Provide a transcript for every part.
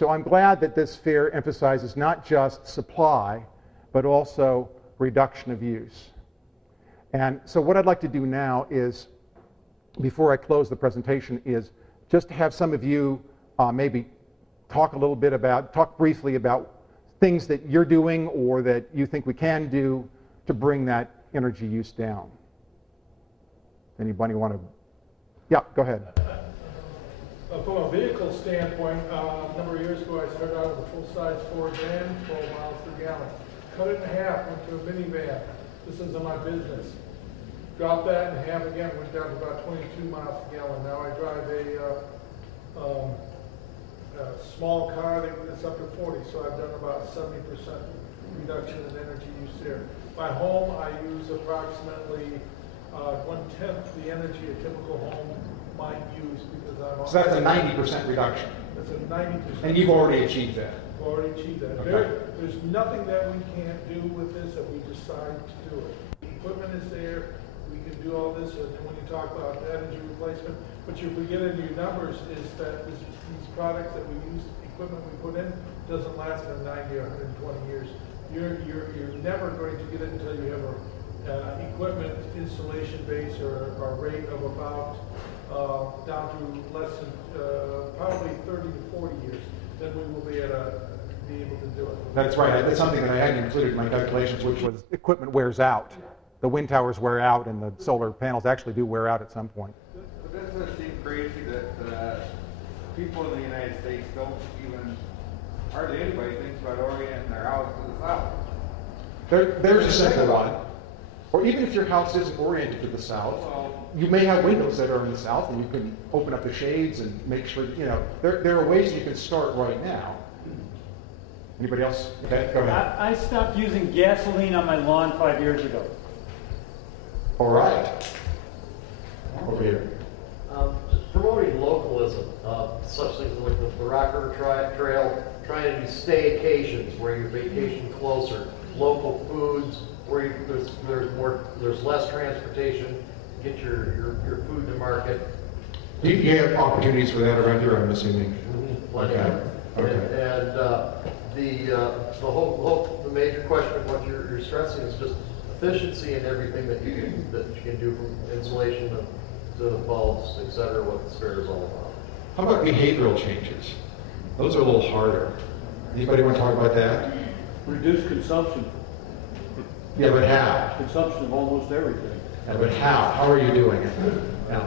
So I'm glad that this fair emphasizes not just supply, but also reduction of use. And so what I'd like to do now is, before I close the presentation, is just to have some of you maybe talk briefly about things that you're doing or that you think we can do to bring that energy use down. Anybody want to? Yeah, go ahead. From a vehicle standpoint, a number of years ago I started out with a full-size Ford van, 12 miles per gallon. Cut it in half, went to a minivan. This is in my business. Dropped that in half again, went down to about 22 miles per gallon. Now I drive a small car that's up to 40, so I've done about 70% reduction in energy use there. My home, I use approximately 1/10 the energy a typical home might use because I'm. So that's a 90% reduction. That's a 90%. And you've already achieved that. Already achieved that. Okay. There's nothing that we can't do with this if we decide to do it. The equipment is there. We can do all this, and when you talk about energy replacement, but if we get into your numbers, is that these products that we use, equipment we put in, doesn't last for 90 or 120 years. You're never going to get it until you have a equipment installation base or a rate of about down to less than probably 30 to 40 years. Then we will be able to do it. That's right. That's something that I hadn't included in my calculations, which was equipment wears out. The wind towers wear out, and the solar panels actually do wear out at some point. But doesn't it seem crazy that people in the United States don't even, hardly anybody thinks about orienting their house to the south? There's a simple one. Or even if your house isn't oriented to the south, you may have windows that are in the south, and you can open up the shades and make sure, there are ways you can start right now. Anybody else? Okay, go ahead. I stopped using gasoline on my lawn 5 years ago. All right. Over here. Promoting localism, such things like the Rocker Trail, trying to do staycations where you vacation closer, local foods where there's less transportation, get your food to market. Do you have opportunities for that around here, I'm assuming? Plenty. Okay. And the major question of what you're stressing is just efficiency in everything that you can do, from insulation to bulbs, etc. What this fair is all about. How about behavioral changes? Those are a little harder. Anybody want to talk about that? Reduce consumption. Yeah, but how? Consumption of almost everything. Yeah, but how? How are you doing it? Yeah.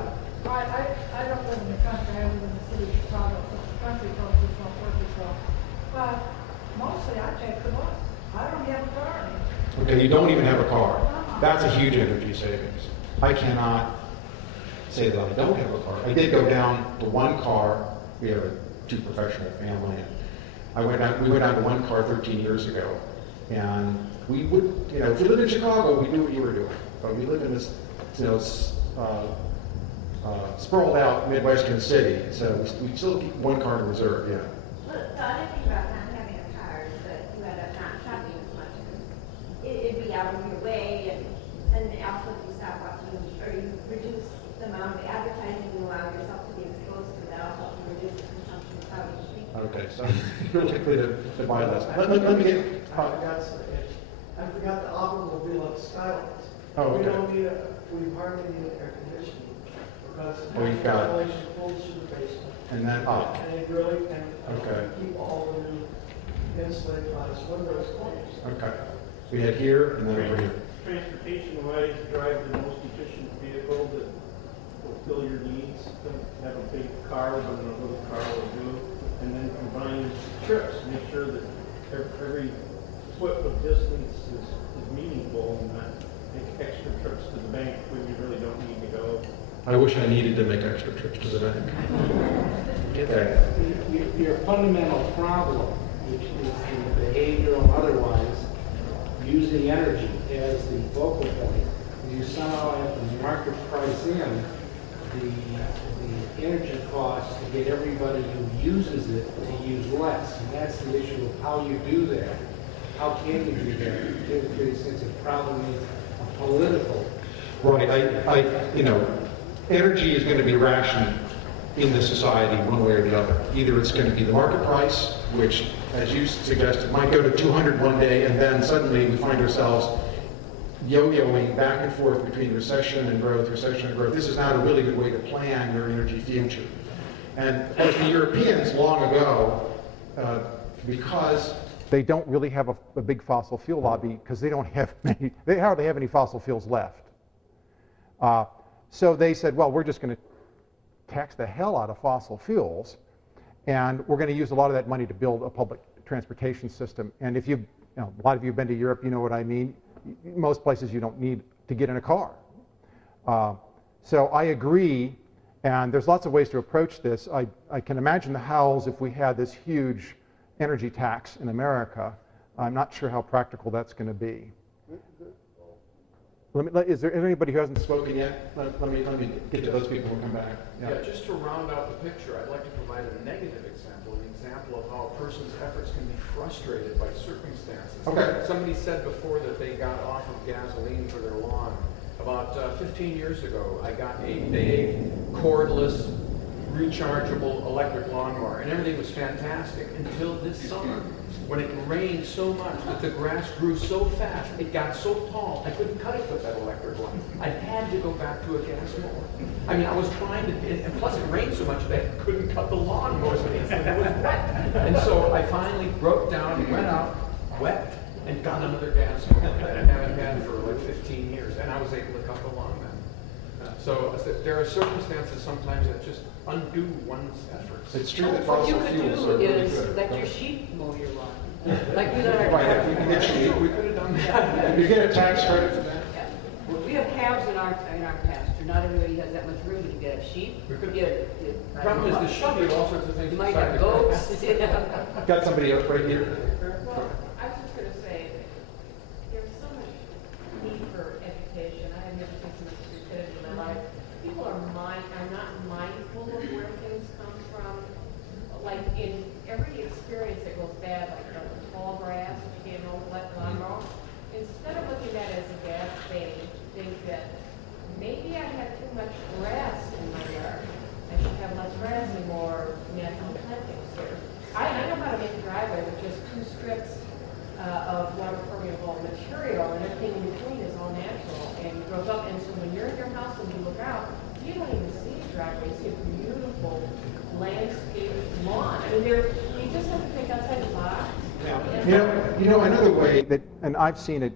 I don't live in the country. I live in the city of Chicago. The country folks is not perfect well. But mostly I take the bus. I don't have a car. Okay, you don't even have a car. That's a huge energy savings. I cannot say that I don't have a car. I did go down to one car. We have a two-professional family. And we went down to one car 13 years ago. And we would, if we lived in Chicago, we knew what you were doing. But we live in this, sprawled out Midwestern city, so we still keep one car in reserve, yeah. Well, the other thing about not having a car is that you end up not shopping as much because it'd be out of your way, and also if you stop watching, or you reduce the amount of advertising you allow yourself to be exposed to, that'll help you reduce the consumption of television. Okay, so you're likely to buy less. Let me get... I forgot the automobile stylists. Oh, okay. We hardly need air conditioning because you've got ventilation pulls through the basement. And then up. And it really can Okay. keep all the new insulated glass windows closed. Okay. We had here and then over here. Transportation-wise, drive the most efficient vehicle that will fill your needs. Don't have a big car, but a little car will do. And then combine trips. Make sure that every foot of distance is meaningful and not make extra trips to the bank when you really don't need to go. I wish I needed to make extra trips to the bank. Okay. Your fundamental problem, which is the behavioral otherwise, using energy as the focal point, you somehow have to market price in the energy cost to get everybody who uses it to use less. And that's the issue of how you do that. How can you do that? Since it probably is a political. Right. Energy is going to be rationed in the society one way or the other. Either it's going to be the market price, which, as you suggested, might go to 200 one day, and then suddenly we find ourselves yo-yoing back and forth between recession and growth, recession and growth. This is not a really good way to plan your energy future. And of course, the Europeans long ago, because they don't really have a big fossil fuel lobby, because they don't have many, they hardly have any fossil fuels left. So they said, well, we're just going to tax the hell out of fossil fuels, and we're going to use a lot of that money to build a public transportation system. And if a lot of you have been to Europe, you know what I mean. Most places you don't need to get in a car. So I agree, and there's lots of ways to approach this. I can imagine the howls if we had this huge energy tax in America. I'm not sure how practical that's going to be. Is there anybody who hasn't spoken yet? Let me get to those people who come back. Yeah, just to round out the picture, I'd like to provide a negative example, an example of how a person's efforts can be frustrated by circumstances. Okay. Somebody said before that they got off of gasoline for their lawn. About 15 years ago, I got a big, cordless, rechargeable electric lawnmower, and everything was fantastic until this summer, when it rained so much that the grass grew so fast, it got so tall, I couldn't cut it with that electric one. I had to go back to a gas mower. I mean, I was trying to, and plus it rained so much that I couldn't cut the lawn more when it was wet. And so I finally broke down and went out, wept, and got another gas mower that I haven't had for like 15 years, and I was able to cut the lawn then. So there are circumstances sometimes that just undo one's efforts. It's true that fossil fuels are really good. What you could do is let your sheep mow your lawn. Like we let our Right, we could get sheep. We could have done that. You get a tax credit for that? Yeah. We have calves in our pasture. Not everybody has that much room. You get a sheep. We could- The Problem is the sheep eat all sorts of things. You might besides have the goats. grass. Got somebody else right here. Well, I was just going to say, there's so much need for education. I have never seen so much stupidity in my life. People are not mindful of where things come from. Like in every experience that goes bad, like the tall grass, which you can't let lawnmower, instead of looking at it as a bad thing, think that maybe I have too much grass in my yard. I should have less grass and more natural plantings here. I know how to make a driveway with just 2 strips of water permeable material, and everything in between is all natural and grows up. And so when you're in your house and you look out, you don't even see a driveway. You see a beautiful landscape lawn. I mean, you just have to think outside the box. Yeah. You know, another way that, and I've seen it,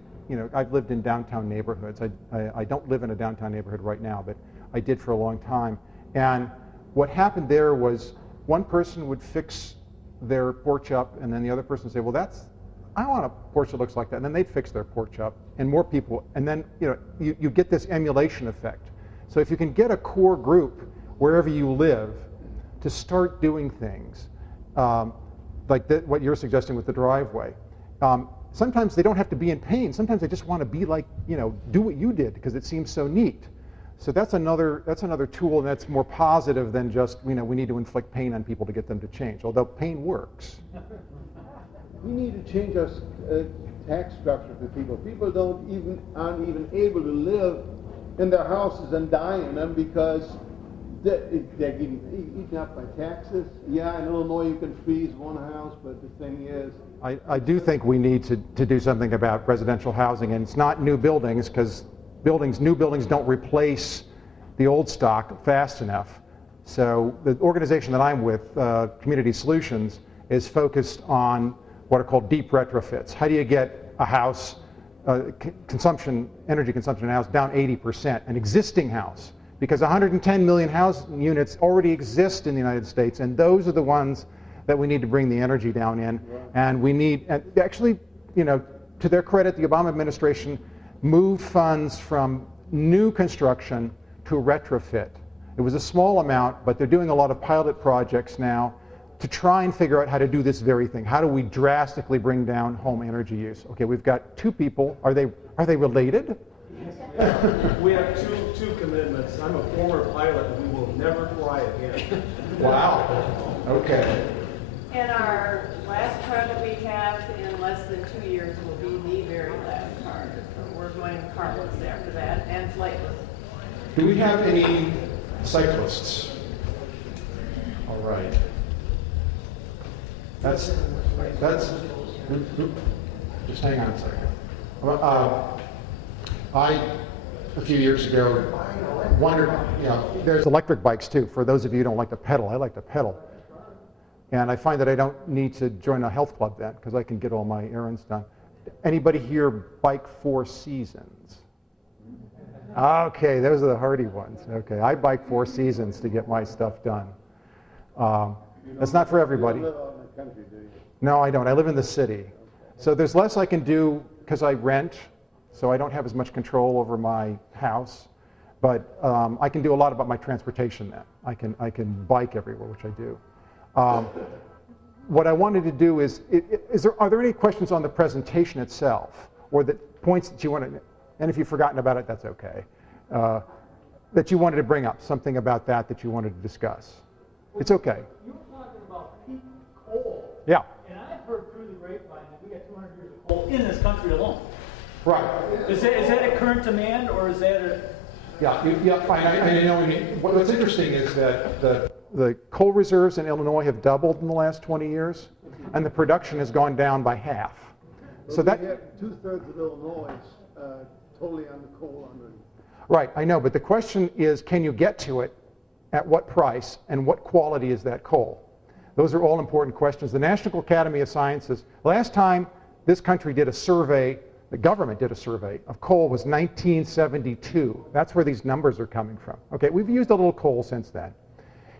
I've lived in downtown neighborhoods. I don't live in a downtown neighborhood right now, but I did for a long time. And what happened there was one person would fix their porch up, and then the other person would say, well, I want a porch that looks like that. And then they'd fix their porch up, and more people, and then you get this emulation effect. So if you can get a core group wherever you live to start doing things, like what you're suggesting with the driveway, sometimes they don't have to be in pain. Sometimes they just want to be like, do what you did because it seems so neat. So that's another tool, and that's more positive than just, we need to inflict pain on people to get them to change, although pain works. We need to change our tax structure for people. People aren't even able to live in their houses and die in them because they're getting eaten up by taxes. Yeah, in Illinois you can freeze one house, but the thing is, I do think we need to do something about residential housing, and it's not new buildings, because new buildings don't replace the old stock fast enough. So the organization that I'm with, Community Solutions, is focused on what are called deep retrofits. How do you get a house, energy consumption in a house down 80%, an existing house? Because 110 million house units already exist in the United States, and those are the ones that we need to bring the energy down in. Right. And we need, and actually, to their credit, the Obama administration moved funds from new construction to retrofit. It was a small amount, but they're doing a lot of pilot projects now to try and figure out how to do this very thing. How do we drastically bring down home energy use? Okay, we've got 2 people. Are they related? We have two commitments. I'm a former pilot, and we will never fly again. Wow. Okay. And our last car that we have in less than 2 years will be the very last car. We're going carless after that, and flightless. Do we have any cyclists? right. That's, just hang on a second. A few years ago, wondered, there's electric bikes too. For those of you who don't like to pedal, I like to pedal. And I find that I don't need to join a health club then, because I can get all my errands done. Anybody here bike 4 Seasons? Okay, those are the hardy ones. Okay, I bike 4 Seasons to get my stuff done. That's not for everybody. You don't live out in the country, do you? No, I don't. I live in the city. So there's less I can do because I rent, so I don't have as much control over my house. But I can do a lot about my transportation then. I can bike everywhere, which I do. What I wanted to do is are there any questions on the presentation itself, or the points that you want to, and if you've forgotten about it, that's okay, that you wanted to bring up, something about that you wanted to discuss? It's okay. You were talking about peak coal. Yeah. And I've heard through the grapevine that we got 200 years of coal in this country alone. Right. Is that a current demand, or is that a... Yeah, fine. I know. What's interesting is that the coal reserves in Illinois have doubled in the last 20 years, and the production has gone down by half. So that 2/3 of Illinois is totally on the coal already. Right, I know, but the question is, can you get to it? At what price, and what quality is that coal? Those are all important questions. The National Academy of Sciences, last time this country did a survey, the government did a survey of coal, was 1972. That's where these numbers are coming from. Okay, we've used a little coal since then.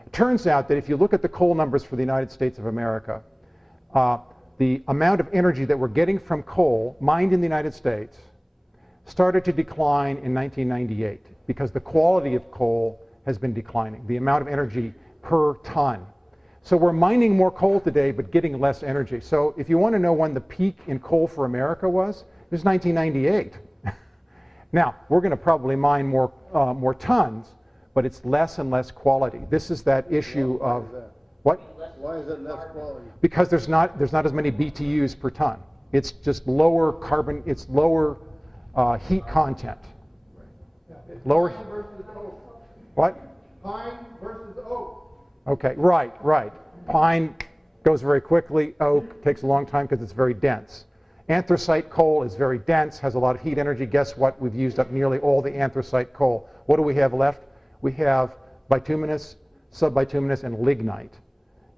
It turns out that if you look at the coal numbers for the United States of America, the amount of energy that we're getting from coal mined in the United States started to decline in 1998 because the quality of coal has been declining, the amount of energy per ton. So we're mining more coal today, but getting less energy. So if you want to know when the peak in coal for America was, it was 1998. Now, we're going to probably mine more tons, but it's less and less quality. This is that issue of... What? Why is it less quality? Because there's not as many BTUs per ton. It's just lower carbon, it's lower heat content. Lower... What? Pine versus oak. Okay, right. Pine goes very quickly. Oak takes a long time because it's very dense. Anthracite coal is very dense, has a lot of heat energy. Guess what? We've used up nearly all the anthracite coal. What do we have left? We have bituminous, subbituminous, and lignite.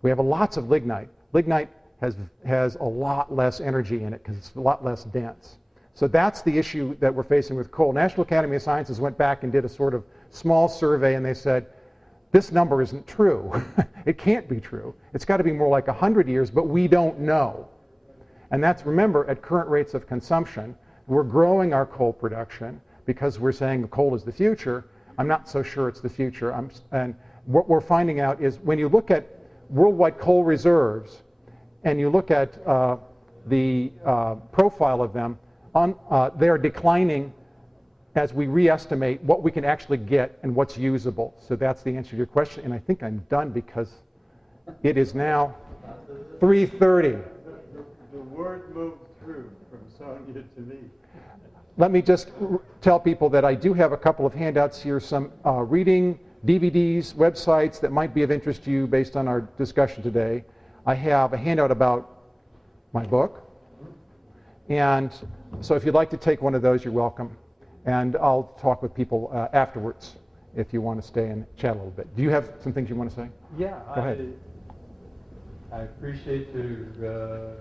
We have lots of lignite. Lignite has a lot less energy in it because it's a lot less dense. So that's the issue that we're facing with coal. National Academy of Sciences went back and did a sort of small survey, and they said, this number isn't true. It can't be true. It's got to be more like 100 years, but we don't know. And that's, remember, at current rates of consumption, we're growing our coal production because we're saying the coal is the future. I'm not so sure it's the future. And what we're finding out is when you look at worldwide coal reserves and you look at the profile of them, they are declining as we reestimate what we can actually get and what's usable. So that's the answer to your question. And I think I'm done because it is now 3:30. The word moved through from Sonia to me. Let me just tell people that I do have a couple of handouts here, some reading DVDs, websites that might be of interest to you based on our discussion today. I have a handout about my book. And so if you'd like to take one of those, you're welcome. And I'll talk with people afterwards if you want to stay and chat a little bit. Do you have some things you want to say? Yeah, Go ahead. I appreciate your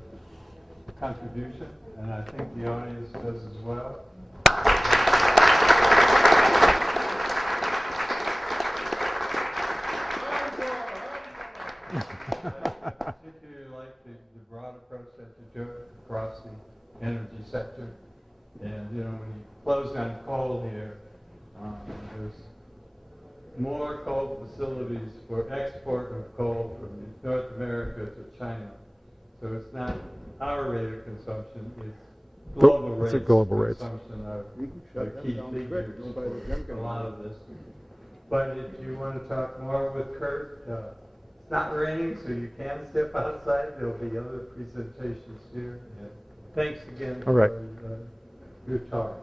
contribution, and I think the audience does as well. I particularly like the broad approach that you took across the energy sector. And, when you close on coal here, there's more coal facilities for export of coal from North America to China. So it's not our rate of consumption, it's global rates of consumption are the key figures for a lot of this. But if you want to talk more with Kurt, it's not raining, so you can step outside. There'll be other presentations here. And thanks again for your talk.